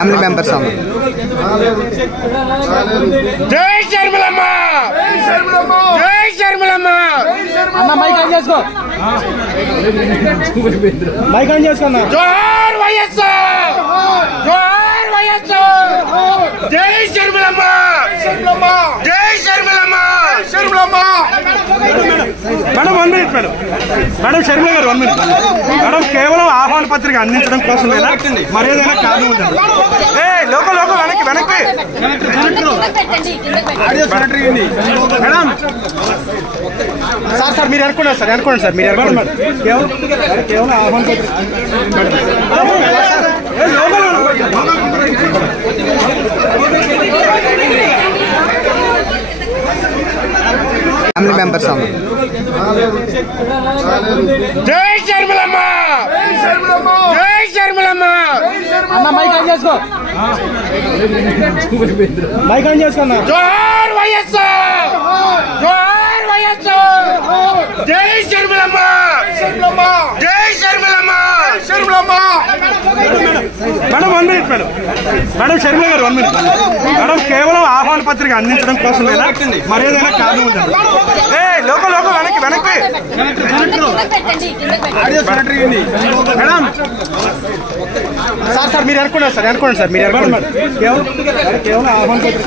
family members జై శర్మిలమ్మ జై శర్మిలమ్మ అన్న మైక్ ఆన్ చేసుకో మైక్ ఆన్ చేసుకో అన్న జోహార్ వైఎస్ఆర్ జోహార్ వైఎస్ఆర్ జై శర్మిలమ్మ జై శర్మిలమ్మ శర్మిలమ్మ మేడం 1 మినిట్ మేడం శర్మిల గారు 1 మినిట్ మేడం కేవలం ఆహ్వాన పత్రిక అందించడం కోసం మరేదైనా కారణం ఉంటుంది లోకల్ వెనక్కి మేడం సార్ మీరు అనుకోండి సార్ మీరు కేవలం ఆహ్వాన పత్రిక ఫ్యామిలీ మెంబర్స్ జై శర్మిలమ్మ జై శర్మిలమ్మ అన్న మైక్ ఆన్ చేసుకో మైక్ ఆన్ చేసుకో అన్న జోహార్ వైఎస్ఆర్ జోహార్ వైఎస్ఆర్ జై శర్మిలమ్మ జై శర్మిలమ్మ శర్మిలమ్మ మేడం 1 మినిట్ మేడం శర్మిల గారు 1 మినిట్ మేడం కేవలం ఆహ్వాన పత్రిక అందించడం కోసం మరేదైనా కారణం ఉంటుంది లోకల్ వెనక్కి మేడం సార్ మీరు అనుకోండి సార్ మీరు కేవలం ఆహ్వాన పత్రిక